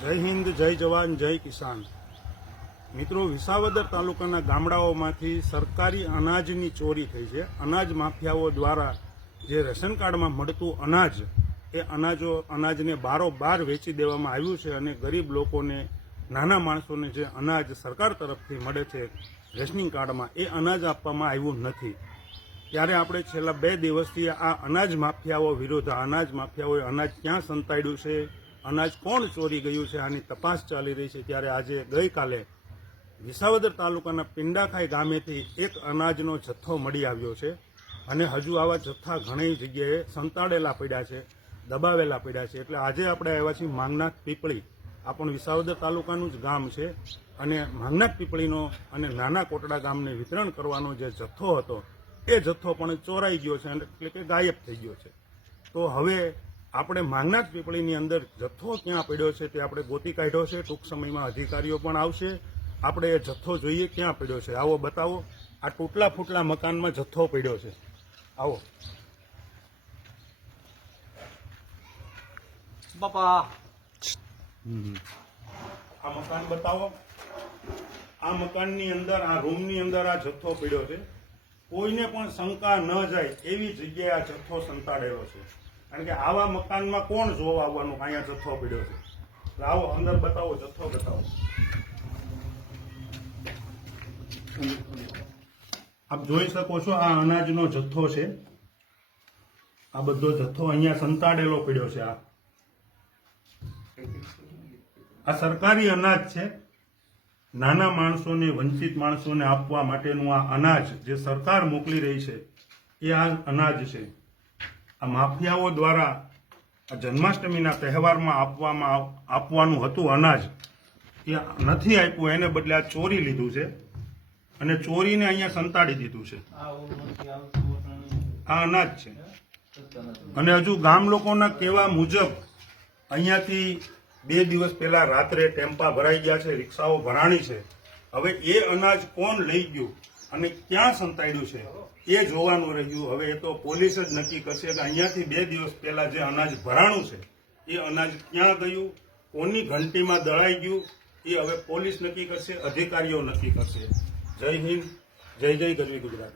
જય હિન્દ, જય જવાન, જય કિસાન. મિત્રો, વિસાવદર તાલુકાના ગામડાઓમાંથી સરકારી અનાજની ચોરી થઈ છે. અનાજ માફિયાઓ દ્વારા જે રેશન કાર્ડમાં મળતું અનાજ, એ અનાજને બારોબાર વેચી દેવામાં આવ્યું છે અને ગરીબ લોકોને, નાના માણસોને જે અનાજ સરકાર તરફથી મળે છે રેશનિંગ કાર્ડમાં, એ અનાજ આપવામાં આવ્યું નથી. ત્યારે આપણે છેલ્લા 2 દિવસથી આ અનાજ માફિયાઓ વિરુદ્ધ, અનાજ માફિયાઓએ અનાજ ક્યાં સંતાડ્યું છે, અનાજ કોણ ચોરી ગયું છે, આની તપાસ ચાલી રહી છે. ત્યારે આજે ગઈકાલે વિસાવદર તાલુકાના પિંડાખાઈ ગામેથી એક અનાજનો જથ્થો મળી આવ્યો છે અને હજુ આવા જથ્થા ઘણી જગ્યાએ સંતાડેલા પડ્યા છે, દબાવેલા પડ્યા છે. એટલે આજે આપણે આવ્યા છીએ માંગનાથ પીપળી. આ પણ વિસાવદર તાલુકાનું જ ગામ છે અને માંગનાથ પીપળીનો અને નાના કોટડા ગામને વિતરણ કરવાનો જે જથ્થો હતો, એ જથ્થો પણ ચોરાઈ ગયો છે, એટલે કે ગાયબ થઈ ગયો છે. તો હવે આપણે માંગનાથ પીપળીની અંદર જથ્થો ક્યાં પડ્યો છે તે આપણે ગોતી કાઢ્યો છે. ટૂંક સમયમાં અધિકારીઓ પણ આવશે. આપણે એ જથ્થો જોઈએ ક્યાં પડ્યો છે. આવો બતાવો. આ તૂટલા ફૂટલા મકાનમાં જથ્થો પડ્યો છે. આવો બાપા, આ મકાન બતાવો. આ મકાનની અંદર, આ રૂમની અંદર આ જથ્થો પડ્યો છે. કોઈને પણ શંકા ન જાય એવી જગ્યાએ આ જથ્થો સંતાડેલો છે. કારણ કે આવા મકાનમાં કોણ જોવા આવવાનું? અહીંયા જથ્થો પડ્યો છે. આવો અંદર બતાવો, જથ્થો બતાવો. આપ જોઈ શકો છો, આ અનાજનો જથ્થો છે. આ બધો જથ્થો અહીંયા સંતાડેલો પડ્યો છે. આ સરકારી અનાજ છે. નાના માણસોને, વંચિત માણસોને આપવા માટેનું આ અનાજ જે સરકાર મોકલી રહી છે, એ આ અનાજ છે. આ માફિયાઓ દ્વારા આ જન્માષ્ટમીના તહેવારમાં આપવાનું હતું અનાજ, એ નથી આપ્યું. એને બદલે આ ચોરી લીધું છે અને ચોરીને અહીંયા સંતાડી દીધું છે. આ અનાજ છે. અને હજુ ગામ લોકોના કહેવા મુજબ અહીંયાથી 2 દિવસ પહેલા રાત્રે ટેમ્પા ભરાઈ ગયા છે, રિક્ષાઓ ભરાણી છે. હવે એ અનાજ કોણ લઈ ગયું અને ક્યાં સંતાડ્યું છે એ જોવાનું રહ્યું. હવે એ તો પોલીસ જ નક્કી કરશે કે અહીંયાથી 2 દિવસ પહેલા જે અનાજ ભરાણું છે, એ અનાજ ક્યાં ગયું, કોની ઘંટીમાં દળાઈ ગયું, એ હવે પોલીસ નક્કી કરશે, અધિકારીઓ નક્કી કરશે. જય હિન્દ, જય જય ગરવી ગુજરાત.